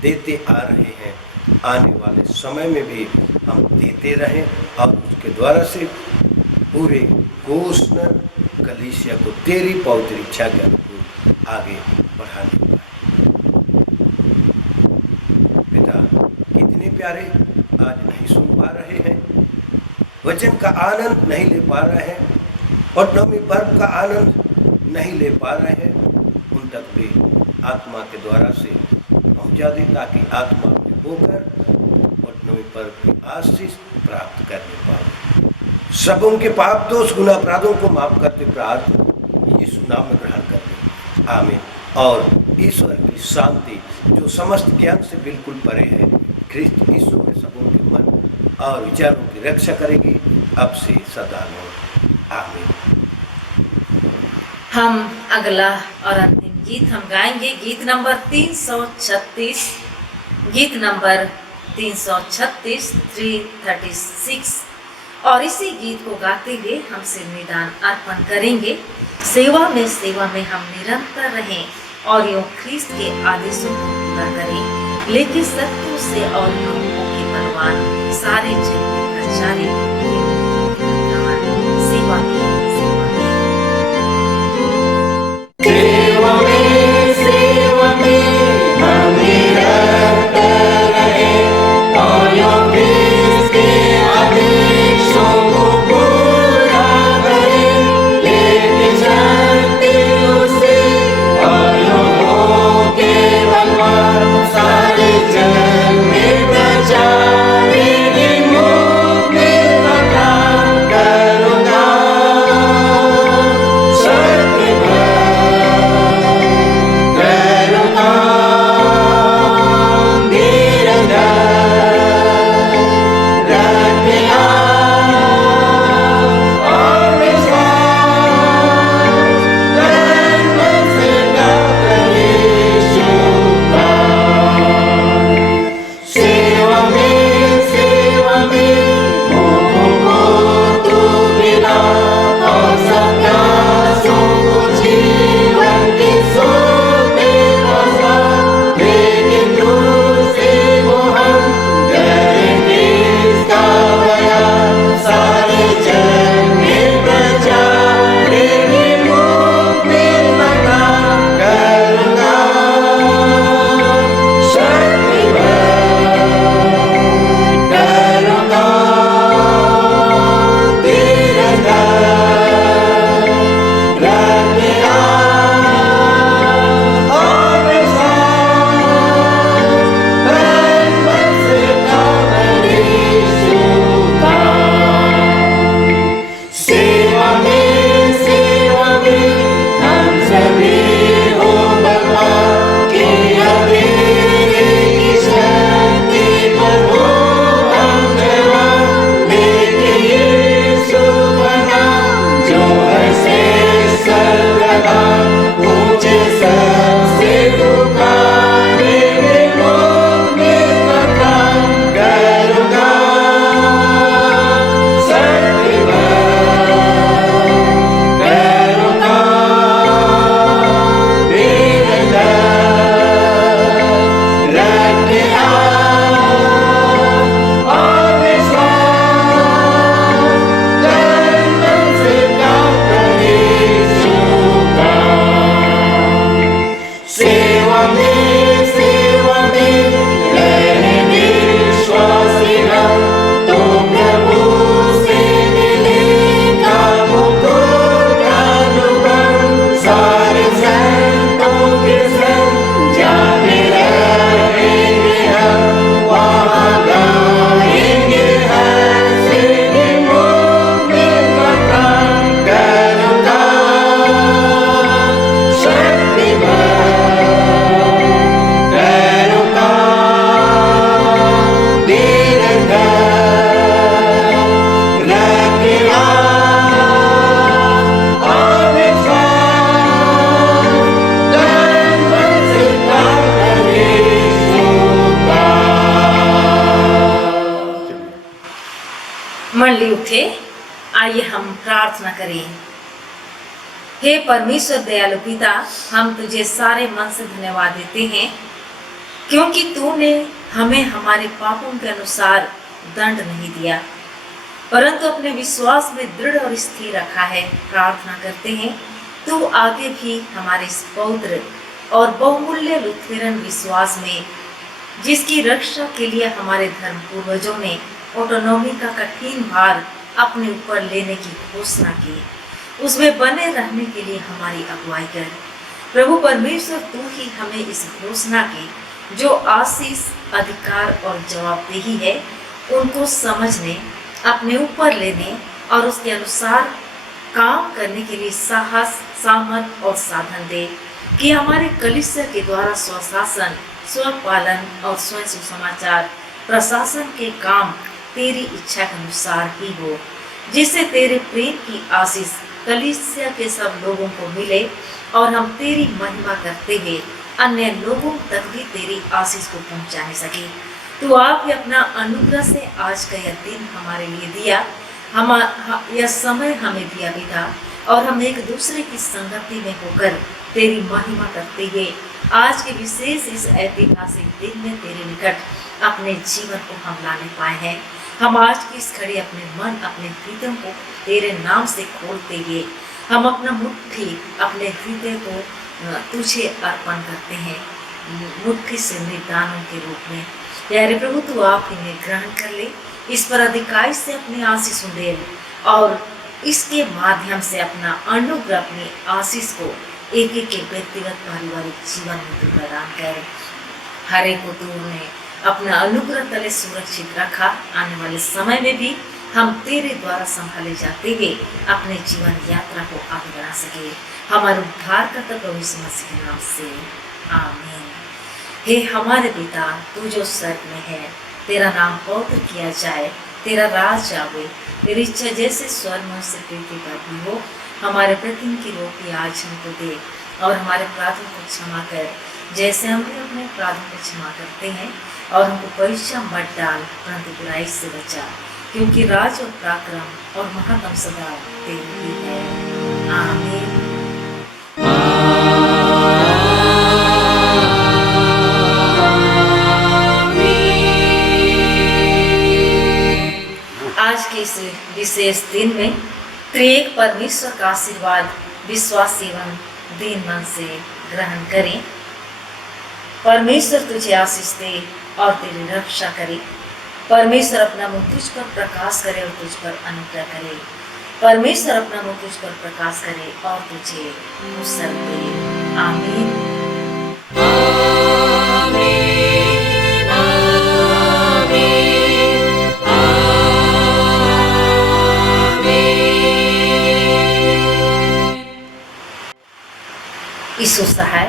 देते आ रहे हैं, आने वाले समय में भी हम देते रहें और उसके द्वारा से पूरे कोषनर कलीसिया को तेरी पवित्र इच्छा के अनुकूल आगे बढ़ा नहीं पाए। पिता कितने प्यारे आज नहीं सुन पा रहे हैं, वचन का आनंद नहीं ले पा रहे हैं, और नवमी पर्व का आनंद नहीं ले पा रहे हैं, उन तक भी आत्मा के द्वारा से पहुंचा दे, ताकि आत्मा में होकर नवमी पर्व की आशीष प्राप्त करने पाओ। सब उनके पाप दोष गुनाह अपराधों को माफ करते प्रार्थना यीशु नाम में ग्रहण करते, आमीन। और ईश्वर की शांति जो समस्त ज्ञान से बिल्कुल परे है, ख्रिस्त यीशु में सबों के मन और विचारों की रक्षा करेगी अब से सदा में, आमीन। हम अगला और अंतिम गीत हम गाएंगे, गीत नंबर 336, गीत नंबर 336 336, और इसी गीत को गाते हुए हम सिरनिदान अर्पण करेंगे। सेवा में हम निरंतर रहें और यूं ख्रीस्त के आदेशों को पूरा करें, लेकिन शत्रु से और लोगों के बलवान सारे जग में प्रचारित सेवा में हम निरंतर रहें और यूं ख्रीस्त के आदेशों को पूरा करें, लेकिन शत्रुओं से और लोगों के बलवान सारे जग में प्रचारेंगे, मुँह में बखान करूँगा सत्य मंडली उठे, आइए हम प्रार्थना करें। हे परमेश्वर दयालु पिता, हम तुझे सारे मन से धन्यवाद देते हैं, क्योंकि तूने हमें हमारे पापों के अनुसार दंड नहीं दिया, परंतु अपने विश्वास में दृढ़ और स्थिर रखा है। प्रार्थना करते हैं तू आगे भी हमारे इस पौत्र और बहुमूल्य लुथेरन विश्वास में, जिसकी रक्षा के लिए हमारे धर्म पूर्वजों ने ऑटोनॉमी का कठिन भार अपने ऊपर लेने की घोषणा की, उसमें बने रहने के लिए हमारी अगुवाई कर। प्रभु परमेश्वर, तू ही हमें इस घोषणा की जो आशीष, अधिकार और जवाबदेही है, उनको समझने, अपने ऊपर लेने और उसके अनुसार काम करने के लिए साहस, सामर्थ और साधन दे, कि हमारे कलीसिया के द्वारा स्वशासन, स्वपालन और स्वयं सुसमाचार प्रशासन के काम तेरी इच्छा के अनुसार ही हो, जिससे तेरे प्रेम की आशीष कलीसिया के सब लोगों को मिले और हम तेरी महिमा करते हुए अन्य लोगों तक भी तेरी आशीष को पहुंचाने सके। तू आप ही अपना अनुग्रह से आज का यह दिन हमारे लिए दिया, यह समय हमें दिया भी था, और हम एक दूसरे की संगति में होकर तेरी महिमा करते हुए आज के विशेष इस ऐतिहासिक दिन में तेरे निकट अपने जीवन को हम लाने पाए हैं। हम आज की इस घड़ी अपने मन, अपने हृदय को तेरे नाम से खोलते हुए हम अपना मुट्ठी, अपने हृदय को तुझे अर्पण करते हैं, मुट्ठी से निदानों के रूप में। प्यारे प्रभु, तू आप इन्हें ग्रहण कर ले, इस पर अधिकारी से अपनी आशीष दे और इसके माध्यम से अपना अनुग्रह, अपनी आशीष को एक एक के व्यक्तिगत पारिवारिक जीवन में तू प्रदान कर। हर एक को तूने अपना अनुग्रह तले सुरक्षित रखा। आने वाले समय में भी हम तेरे द्वारा संभाले जाते हुए अपने जीवन यात्रा को आगे बढ़ा सके। हमारे उद्धारकर्ता प्रभु यीशु मसीह के नाम से आमीन। हे हमारे पिता, तू जो स्वर्ग में है, तेरा नाम पवित्र किया जाए, तेरा राज आवे, तेरी इच्छा जैसे स्वर्ग में से पृथ्वी पर भी हो। हमारे प्रतिदिन की रोटी आज हमको दे, और हमारे अपराधों को क्षमा कर, जैसे हम भी अपने अपराधों को क्षमा करते हैं, और हमको परीक्षा मत डाल, परंतु बुराई से बचा, क्योंकि राज और पराक्रम और महात्म सदा तेरी ही है। आमीन। आज के इस विशेष दिन में त्रिएक परमेश्वर का आशीर्वाद विश्वास एवं दीन मन से ग्रहण करें। परमेश्वर तुझे आशीष दे और तेरी रक्षा करे। परमेश्वर अपना मुख तुझ पर प्रकाश करे और तुझ पर अनुग्रह करे। परमेश्वर अपना मुख तुझ पर प्रकाश करे और तुझे अवसर दे। आमीन। ईशु सहाय